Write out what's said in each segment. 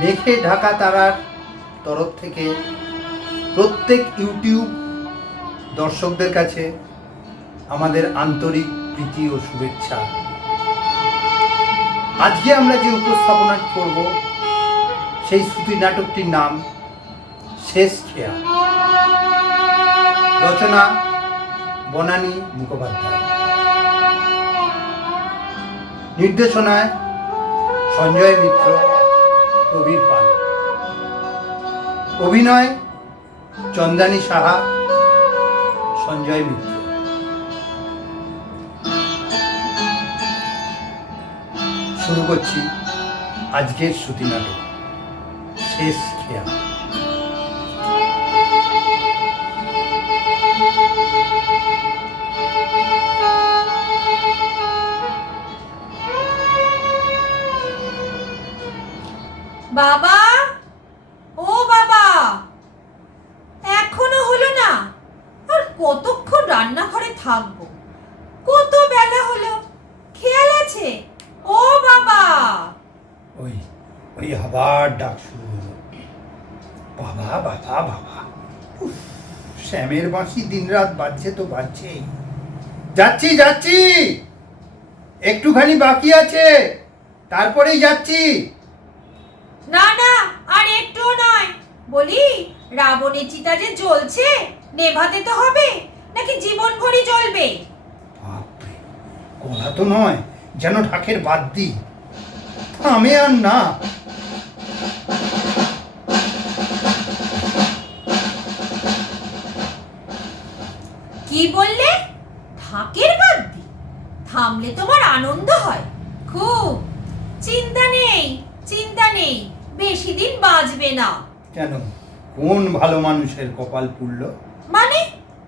মেঘে ঢাকা তারার তরফ থেকে প্রত্যেক ইউটিউব দর্শকদের কাছে আমাদের আন্তরিক প্রীতি ও শুভেচ্ছা। আজকে আমরা যে উপস্থাপনা করব সেই শ্রুতি নাটকটির নাম শেষ খেয়া। রচনা বনানী মুখোপাধ্যায়, নির্দেশনায় সঞ্জয় মিত্র, প্রবীর পাল, অভিনয় চন্দানী সাহা, সঞ্জয় মিত্র। শুরু করছি আজকের শ্রুতি নাটক শেষ খেয়া। বাবা, ও বাবা, এখনো হলো না? আর কতক্ষণ রান্নাঘরে থাকবো? কত বেলা হলো, খেয়াল আছে? ও বাবা! ওই ওই আবার ডাক শুরু হলো। বাবা বাবা বাবা, উফ, শ্যামের বাঁশি দিনরাত বাজছে তো বাজছেই। যাচ্ছি যাচ্ছি, একটুখানি বাকি আছে, তারপরেই যাচ্ছি। না না, আর একটুও নয়। বলি, রাবণের চিতা যে জ্বলছে, নেভাতে তো হবে, নাকি জীবন ভরি জ্বলবে? বাপরে, কলা তো নয়, যেন ঢাকের বাদ্যি, থামে আর না। কি বললে? ঢাকের বাদ্যি? থামলে তোমার আনন্দ হয় খুব। চিন্তা নেই, চিন্তা নেই, বেশি দিন বাঁচবে না। কেন, কোন ভালো মানুষের কপাল পুড়ল? মানে,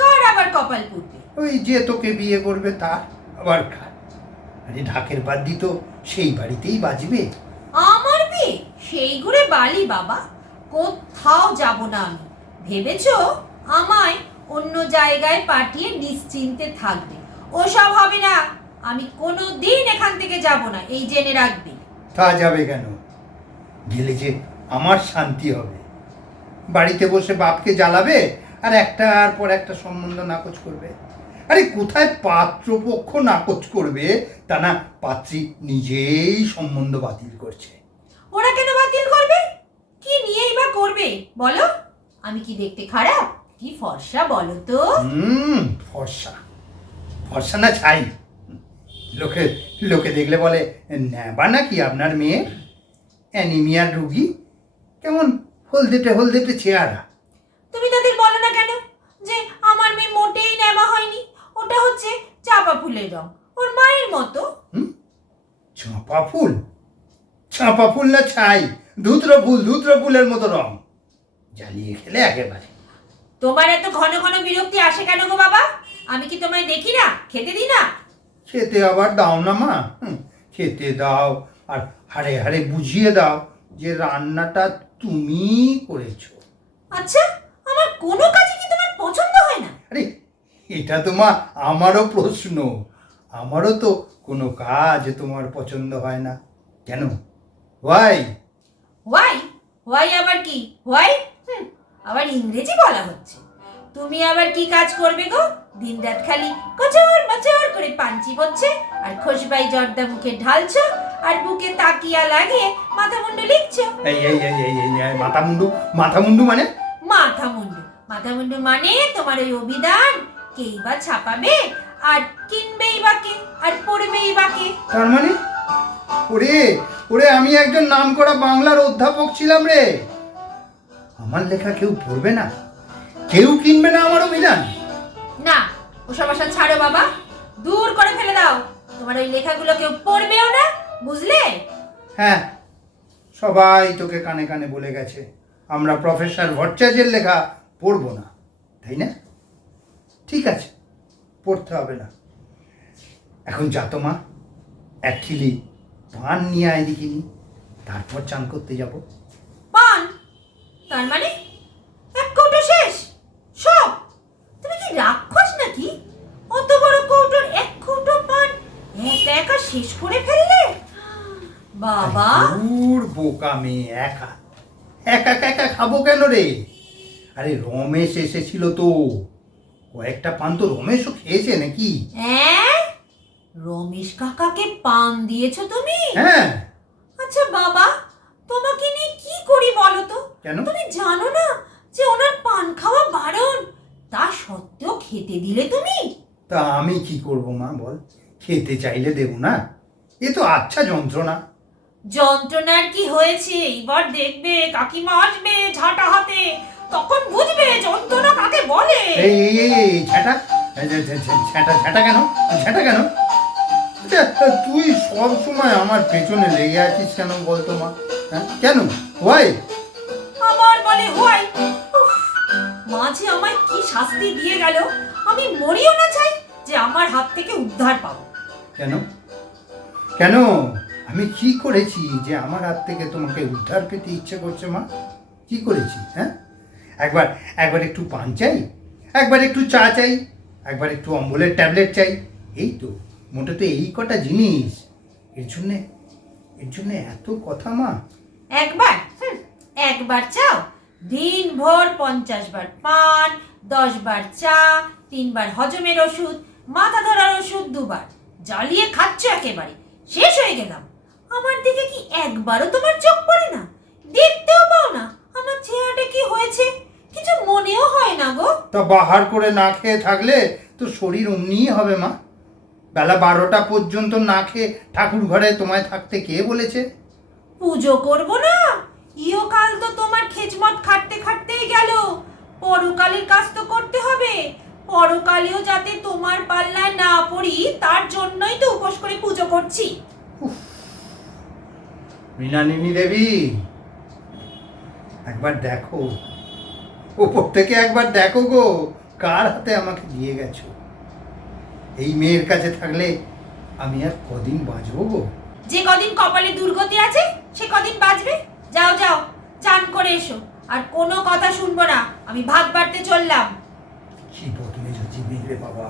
কার আবার কপাল পুড়বে? ওই যে তোকে বিয়ে করবে তার আবার কার? আরে ঢাকের বাদ্যি তো সেই বাড়িতেই বাজবে। আমার বিয়ে সেই ঘুরে বালি বাবা, কোথাও যাব না আমি। ভেবেছো আমায় অন্য জায়গায় পাঠিয়ে নিশ্চিন্তে থাকবে? ওসব হবে না। আমি কোনো দিন এখান থেকে যাব না, এই জেনে রাখবে। তা যাবে কেন? গেলে যে আমার শান্তি হবে। বাড়িতে বসে বাপকে জ্বালাবে আর একটার পর একটা সম্বন্ধ নাকচ করবে। আরে কোথায় পাত্রপক্ষ নাকচ করবে, তা না পাত্রী নিজেই সম্বন্ধ বাতিল করছে। ওরা কেন বাতিল করবে? কি নিয়েই বা করবে বলো? আমি কি দেখতে খারাপ? কি ফর্সা বলো তো? ফর্সা? ফর্সা না ছাই? লোকে লোকে দেখলে বলে নেবা নাকি আপনার মেয়ে, অ্যানিমিয়ার রুগী, কেমন হলদেটে হলদেটে চেহারা। তুমি তাদের বলো না কেন যে আমার মেয়ে মোটেই নেওয়া হয়নি, ওটা হচ্ছে চাপা ফুলের রং, ওর মায়ের মতো। চাঁপা ফুল? চাঁপা ফুল না ছাই? ধুত্র ফুলের মতো রং, জ্বালিয়ে খেলে একেবারে। তোমার এত ঘন ঘন বিরক্তি আসে কেন গো বাবা? আমি কি তোমায় দেখি না, খেতে দিই না? খেতে আবার দাও না মা, খেতে দাও আর হাড়ে হাড়ে বুঝিয়ে দাও যে রান্নাটা তুমি করেছো। আচ্ছা, আমার কোনো কাজই কি তোমার পছন্দ হয় না? আরে এটা তো মা আমারও প্রশ্ন। আমারও তো কোনো কাজ তোমার পছন্দ হয় না। কেন? ওয়াই? হোয়াই? হোয়াই আবার কি? হোয়াই? আবার ইংরেজি বলা হচ্ছে। তুমি আবার কি কাজ করবে গো? দিনরাত খালি কচর মচর করে পাঞ্চি বলছে আর খোশবাই জর্দা মুখে ঢালছো আর বুকে তাকিয়া লাগিয়ে মাথা মুন্ডু লিখছো। এই এই এই এই এই এই, মাথা মুন্ডু মানে? মাথা মুন্ডু? মাথা মুন্ডু মানে তোমার ওই অভিধান কেই বা ছাপাবে, আর কিনবেই বা কে, আর পড়বেই বা কে? তার মানে ওরে ওরে, আমি একজন নামকরা বাংলার অধ্যাপক ছিলাম রে। আমার লেখা কেউ পড়বে না, কেউ কিনবে না আমার অভিধান? না, ওসব আশা ছাড়ো বাবা, দূর করে ফেলে দাও। তোমার ওই লেখাগুলো কেউ পড়বেও না, বুঝলে? হ্যাঁ, সবাই তোকে কানে কানে বলে গেছে আমরা প্রফেসর ভট্টাচার্যের লেখা পড়বো না, তাই না? ঠিক আছে, পড়তে হবে না। এখন যা তো মা, এক খিলি পান নিয়ে আয় দেখিনি, তারপর চান করতে যাব। পান? তার মানে এক কৌটো শেষ সব? তুমি কি রাক্ষস নাকি? অত বড় কৌটোর এক কৌটো পান একা একা শেষ করে ফেললে? বাবা দূর বোকা মেয়ে, একা একা একা খাবো কেন রে? আরে রমেশ এসেছিল তো, কয়েকটা পান তো রমেশও খেয়েছে নাকি? হ্যাঁ, রমেশ কাকাকে পান দিয়েছো তুমি? হ্যাঁ। আচ্ছা বাবা, তোমাকে নিয়ে কি করি বলো তো? কেন? তুমি জানো না যে ওনার পান খাওয়া বারণ, তা সত্ত্বেও খেতে দিলে তুমি? তা আমি কি করব মা বল, খেতে চাইলে দেবো না? এ তো আচ্ছা যন্ত্রণা। যন্ত্রণার কি হয়েছে? এবার দেখবে কাকিমা আসবে ঝাঁটা হাতে, তখন বুঝবে যন্ত্রণা কাকে বলে। এই এই এই এই, ঝ্যাঁটা ঝ্যাঁটা ঝ্যাঁটা কেন? ঝ্যাঁটা কেন? আচ্ছা, তুই সব সময় আমার পেছনে লেগে আছিস কেন বলতো মা? হ্যাঁ কেন? ওয়াই? আবার বলে হোয়াই। উফ, মাঝে আমায় কি শাস্তি দিয়ে গেল, আমি মরিও না চাই যে আমার হাত থেকে উদ্ধার পাবো। কেন? কেন আমি কি করেছি যে আমার হাত থেকে তোমাকে উদ্ধার পেতে ইচ্ছে করছে মা? কি করেছি? হ্যাঁ, একবার একবার একটু পান চাই, একবার একটু চা চাই, একবার একটু অম্বলের ট্যাবলেট চাই, এই তো মোটে তো এই কটা জিনিস। এর জন্যে এত কথা মা? একবার একবার চাও, দিন ভোর 50 বার পান, 10 বার চা, 3 বার হজমের ওষুধ, মাথা ধরার ওষুধ 2 বার, জ্বালিয়ে খাচ্ছ একেবারে, শেষ হয়ে গেলাম। আমার দিকে কি একবারও তোমার চোখ পড়ে না? দেখতেও পাও না আমার চেহারাটা কি হয়েছে? কিছু মনেও হয় না গো। তা বাহার করে না খেয়ে থাকলে তো শরীর অমনিই হবে মা। বেলা 12টা পর্যন্ত না খেয়ে ঠাকুর ঘরে তোমায় থাকতে কে বলেছে? পুজো করব না? ইহকাল তো তোমার খেজমত খাটতে খাটতেই গেল, পরকালের কাজ তো করতে হবে। পরকালেও যাতে তোমার পাল্লায় না পড়ি, তার জন্যই তো উপোস করে পুজো করছি। মৃণালিনী দেবী, একবার দেখো, ওপর থেকে একবার দেখো গো, কার হাতে আমাকে দিয়ে গেছো। এই মেয়ের কাছে থাকলে আমি আর কদিন বাঁচবো গো? যে কদিন কপালে দুর্গতি আছে সে কদিন বাঁচবে। যাও যাও, চান করে এসো, আর কোনো কথা শুনবো না, আমি ভাত বাড়তে চললাম। কি বদমেজ হচ্ছে মেয়ে রে বাবা,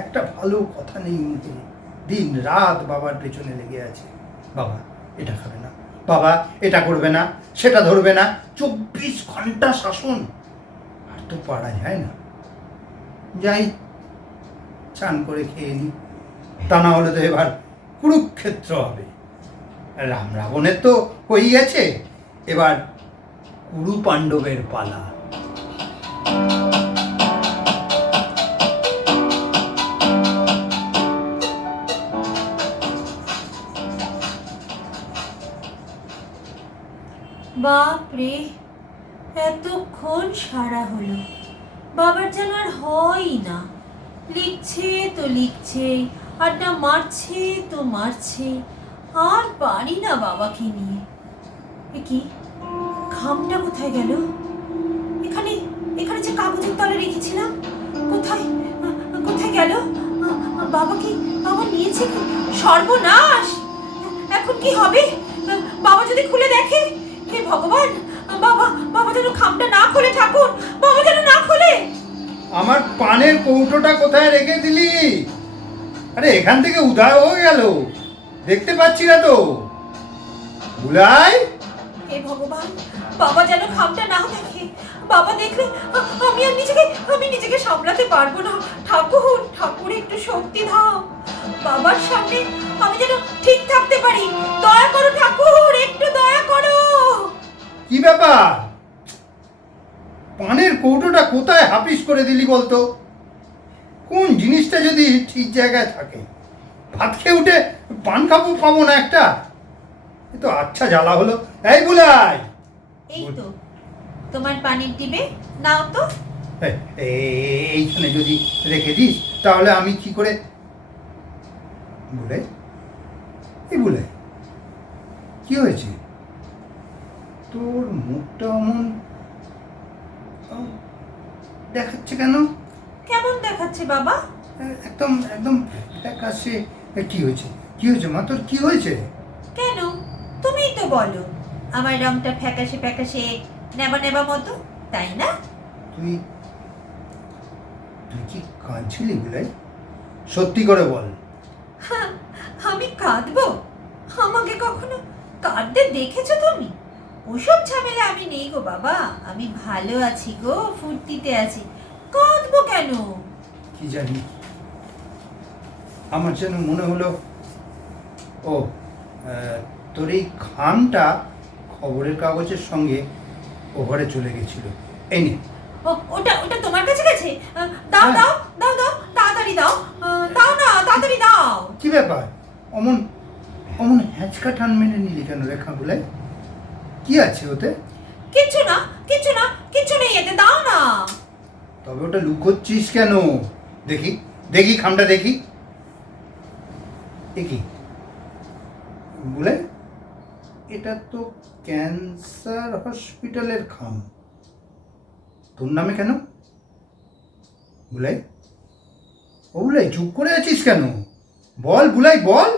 একটা ভালো কথা নেই মুখে, দিন রাত বাবার পেছনে লেগে আছে। বাবা এটা খাবে না, বাবা এটা করবে না, সেটা ধরবে না, 24 ঘন্টা শাসন। আর তো পারা যায় না। যাই, চান করে খেয়ে নি, তা না হলে তো এবার কুরুক্ষেত্র হবে। রাম রাবণের তো হয়ে গেছে, এবার কুরু পাণ্ডবের পালা। বাপ রে, এতক্ষণ সারা হলো, বাবার যেন আর হয়ই না। লিখছে তো লিখছে, আড্ডা মারছে তো মারছে, আর পারি না বাবাকে নিয়ে। এ কি, খামটা কোথায় গেল? এখানে এখানে যে কাগজের তলে রেখেছিলাম, কোথায় কোথায় গেল? বাবা কি, বাবা নিয়েছে কি? সর্বনাশ! এখন কি হবে? বাবা যদি খুলে দেখে, হে ভগবান, বাবা বাবা যেন খামটা না খোলে, ঠাকুর বাবা যেন না খোলে। আমার পানের কৌটোটা কোথায় রেখে দিলি? আরে এখান থেকে উধার হয়ে গেল, দেখতে পাচ্ছি না তো। বুলাই, হে ভগবান, বাবা যেন খামটা না দেখে। বাবা দেখলে আমি নিজেকে সামলাতে পারবো না। ঠাকুর ঠাকুর একটু শক্তি দাও, বাবার সামনে আমি যেন ঠিক থাকতে পারি। দয়া করো ঠাকুর, একটু দয়া করো। কি ব্যাপার? পানের কৌটোটা কোথায় হাফিস করে দিলি বলতো? কোন জিনিসটা যদি ঠিক জায়গায় থাকে, ভাত খেয়ে উঠে পান খাবো পাবো না একটা? এ তো আচ্ছা জ্বালা হলো। এই বুলাই, এই তো তোমার পানির ডিবে, নাও তো। এইখানে যদি রেখে দিস তাহলে আমি কি করে? বুলাই, এই বুলাই, কি হয়েছে তোর? মুখটা অমন দেখাচ্ছে কেন? কেমন দেখাচ্ছে বাবা? একদম একদম ফ্যাকাশে। কি হয়েছে? কি হয়েছে মা, তোর কি হয়েছে? কেন, তুমিই তো বলো আমার রংটা ফ্যাকাশে ফ্যাকাশে নেবা নেবা মতো, তাই না? তুই তুই কি কাঁদছিলি বুলাই? সত্যি করে বল। আমি কাঁদবো? আমাকে কখনো কাঁদতে দেখেছো তুমি? ওসব ঝামেলা আমি নেই গো বাবা, আমি ভালো আছি গো, ফুর্তিতে আছি, কাঁদবো কেন? কি জানি, আমার যেন মনে হলো ও তোর এই খামটা খবরের কাগজের সঙ্গে ওভারে চলে গেছিল। এই নে। ওটা ওটা তোমার কাছে গেছে? দাও হ্যাঁ। দাও দাও দাও, তাড়াতাড়ি দাও, দাও না, তাড়াতাড়ি দাও। কি ব্যাপার, অমন অমন হ্যাঁচকা টান মেনে নিলি কেন রেখা বলে? কি আছে ওতে? কিচ্ছু না, কিচ্ছু না, কিচ্ছু নেই এতে, দাও না। তবে ওটা লুকোচ্ছিস কেন? দেখি দেখি খামটা দেখি। দেখি বলে, এটা তো ক্যান্সার হসপিটালের খাম। তোর নামে কেন বুলাই? ও বুলাই, চুপ করে আছিস কেন? বল বুলাই, বল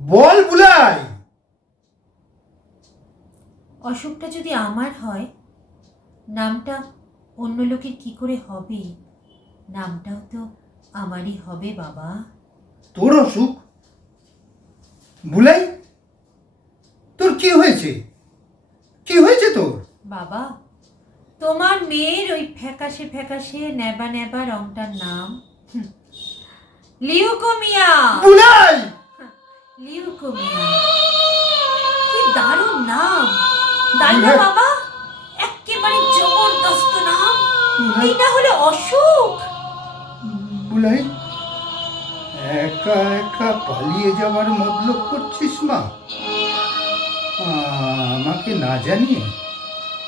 বল বুলাই। অসুখটা যদি আমার হয়, নামটা অন্য লোকের কি করে হবে? নামটাও তো আমারই হবে বাবা। তোর অসুখ? বুলাই, তোর কি হয়েছে? কি হয়েছে তোর? বাবা, তোমার মেয়ের ওই ফ্যাকাশে ফ্যাকাশে নেবা নেবা রংটার নাম লিউকোমিয়া। বুলাই, লিউকোমিয়া, কি দারুণ নাম, তাই না বাবা? একেবারে জবরদস্ত নাম। এই না হলে অসুখ। বুলাই, একা একা পালিয়ে যাওয়ার মতলব করছিস মা? আমাকে না জানিয়ে?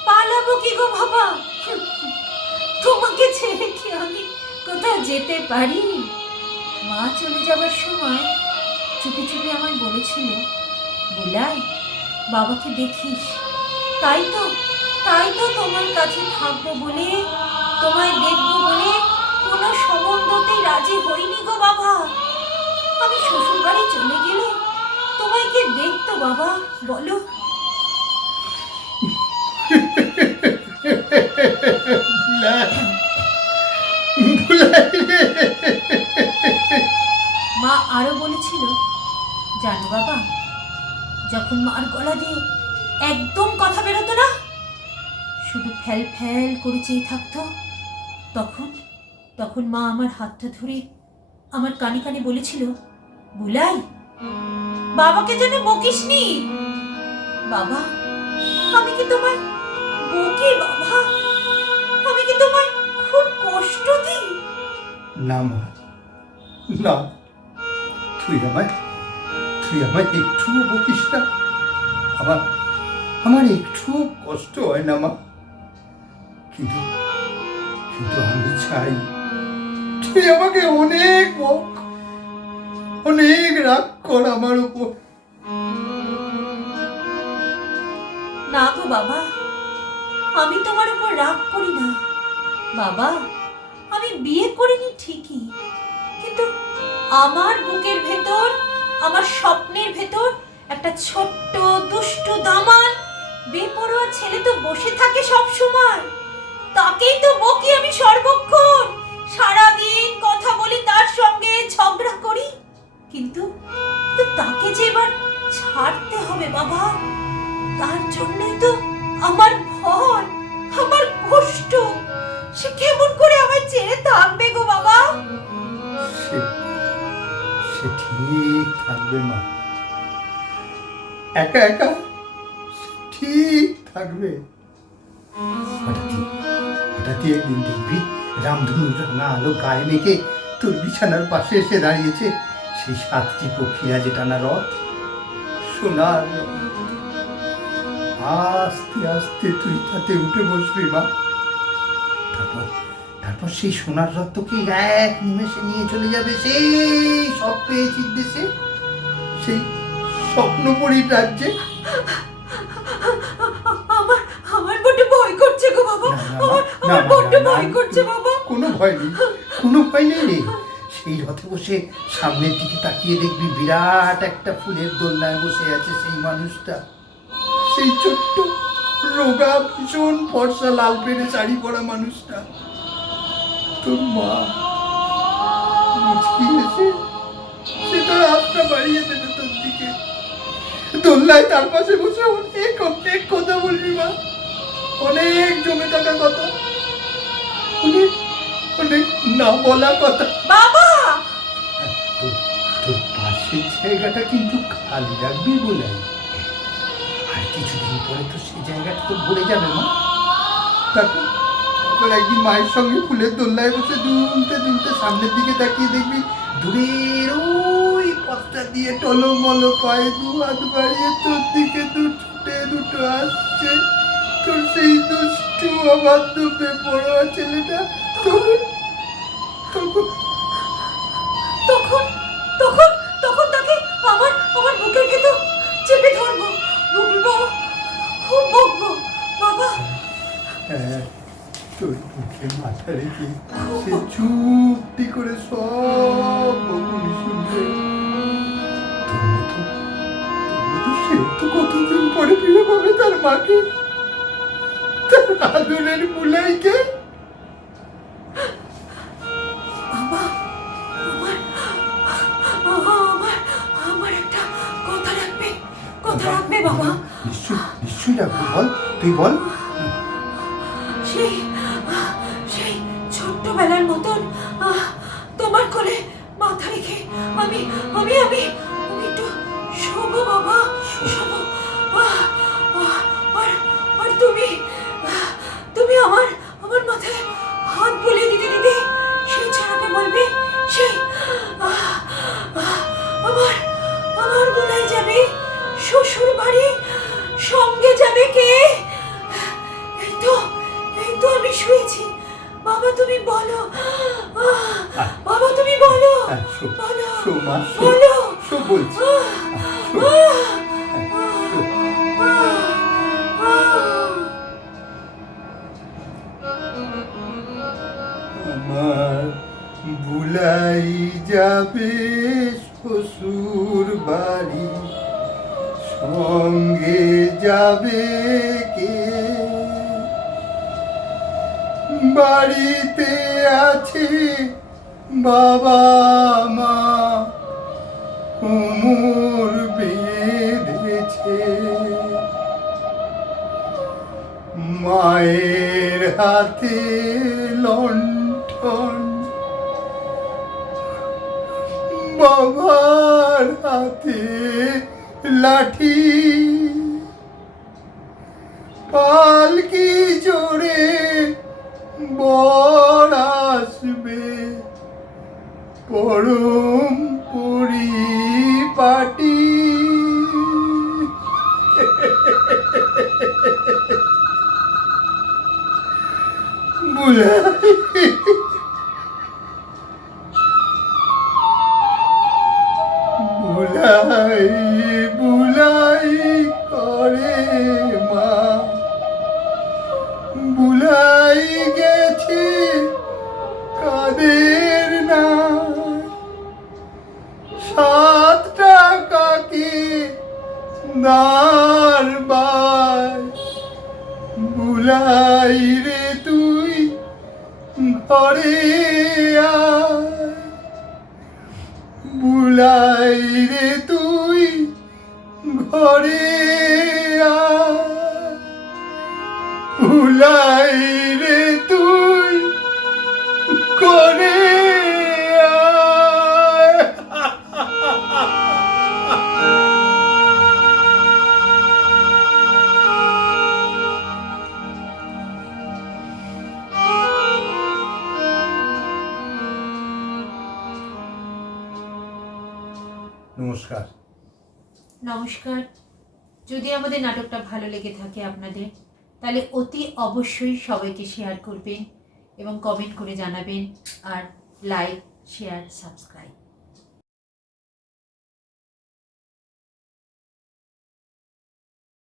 পালাবো কি গো বাবা? তোমাকে ছেড়ে কি আমি কোথাও যেতে পারি? মা চলে যাবার সময় চুপি চুপি আমায় বলেছিল, বুলাই, বাবাকে দেখিস। তাই তো তোমার কাছে থাকবো বলে, তোমায় দেখবো বলে কোনো সম্বন্ধতেই রাজি হইনি গো বাবা। আমি শ্বশুর বাড়ি চলে গেলে তোমায় কে দেখতো বাবা, বলো? বুলাই, বুলাই রে। মা আরো বলেছিল, জানো বাবা, যখন মার গলা দিয়ে একদম কথা বেরোতো না, শুধু ফ্যাল ফ্যাল করে চেয়ে থাকতো, তখন মা আমার হাতটা ধরে আমার কানে কানে বলেছিল, বুলাই, বাবাকে যেন বকিসনি। বাবা, আমি কি তোমায় বকি বাবা? আমি কি তোমায় খুব কষ্ট দিই? না মা, না, তুই আমায় একটুও বকিস না। আমার একটুও কষ্ট হয় না মা, কিন্তু আমি চাই তুই আমাকে অনেক বক, অনেক রাগ কর আমার উপর। না গো বাবা, আমি তোমার উপর রাগ করি না বাবা। আমি বিয়ে করিনি ঠিকই, কিন্তু আমার বুকের ভেতর, আমার স্বপ্নের ভেতর একটা ছোট্ট দুষ্টু দামাল বেপরোয়া ছেলে তো বসে থাকে সব সময়। তাকেই তো বকি আমি সর্বক্ষণ, সারাদিন কথা বলি তার সঙ্গে, ঝগড়া করি, কিন্তু তাকে যে এবার ছাড়তে হবে বাবা। তার জন্যই তো আমার ভয়, আমার কষ্ট। সে কেমন করে আমায় ছেড়ে থাকবে গো বাবা? সে ঠিক থাকবে মা, একা একা ঠিক থাকবে। হঠাৎই একদিন দেখবি রামধনুর রাঙা আলো গায়ে মেখে তোর বিছানার পাশে এসে দাঁড়িয়েছে সেই 7টি পক্ষীরা যে টানা রথ, সোনার রথ। আস্তে আস্তে তুই তাতে উঠে বসবি মা। তারপর সেই সোনার রথ তোকে এক নিমেষে নিয়ে চলে যাবে সেই সব পেয়েছিস দেশে, সেই স্বপ্নপুরীর রাজ্যে। আমার বড্ড ভয় করছে গো বাবা, আমার বড্ড ভয় করছে বাবা। কোনো ভয় নেই, কোনো ভয় নেই রে। সেই রথে বসে সামনের দিকে তাকিয়ে দেখবি বিরাট একটা ফুলের দোলনায় বসে আছে সেই মানুষটা, সেই ছোট্ট রোগা ভীষণ ফর্সা লাল পেরে শাড়ি পরা মানুষটা, তোর মা। মুচকি এসে সে তোর হাতটা বাড়িয়ে দেবে তোর দিকে। দোল্লায় তার পাশে বসে অনেক অনেক কথা বলবি মা, অনেক জমে থাকা কথা, অনেক অনেক না বলা কথা। বাবা তোর তোর পাশের জায়গাটা কিন্তু খালি রাখবি বলে, আর কিছুদিন পরে তো সেই জায়গাটা তো ভরে যাবে মা। তারপর তারপর একদিন মায়ের সঙ্গে ফুলের দোল্লায় বসে দুলতে দুলতে সামনের দিকে তাকিয়ে দেখবি দূরের ওই পথটা দিয়ে টলমল পায়ে দু হাত বাড়িয়ে তোর দিকে দুটো আসছে তোর সেই দুষ্টু অবাধ্য বেপরোয়া ছেলেটা। তখন তখন তখন তখন তখন তাকে আমার আমার বুকের ভেতর চেপে ধরবো, বলবো, খুব বকবো। বাবা হ্যাঁ, তোর বুকে মাথা রেখে সে চুপটি করে সব বকুনি শুনবে। তোর মতো সেও তো কতদিন পরে ফিরে পাবে তার মাকে, তার আদরের বুলাইকে। বাবা আমার আমার একটা কথা রাখবে, কথা রাখবে বাবা। নিশ্চয়ই রাখবো, বল তুই বল। সেই সেই ছোট্টবেলার মতন তোমার কোলে মাথা রেখে আমি আমি আমি আমি একটু শোবো বাবা, শোবো। আর আর তুমি তুমি আমার আমার মাথায় হাত বুলিয়ে দিতে দিতে সেই ছাড়াতে বলবে, সেই আমার আমার বলাই যাবে শ্বশুর বাড়ি, সঙ্গে যাবে কে? এই তো আমি শুয়েছি। বাবা তুমি বলো, বাবা তুমি বলো, বলো বলো। বলছি আমার বুলাই যাবে শ্বশুর বাড়ি, সঙ্গে যাবে কে? বাড়িতে আছে বাবা মা, কোমর বেঁধেছে, মায়ের হাতে লণ্ঠন, বাবার হাতে লাঠি, পালকি জোরে বর আসবে, পরম পরিপাটি। বুলাই বুলাই করে মা, বুলাই গেছে কাদের না, 7 টাকা কি দাঁড়, বুলাই রে তুই ঘরে আয়, বুলাই রে তুই ঘরে আয়, বুলাই রে তুই করে আয়। নমস্কার। নমস্কার। যদি আমাদের নাটকটা ভালো লেগে থাকে আপনাদের, তাহলে অতি অবশ্যই সবাইকে শেয়ার করবেন এবং কমেন্ট করে জানাবেন, আর লাইক, শেয়ার, সাবস্ক্রাইব।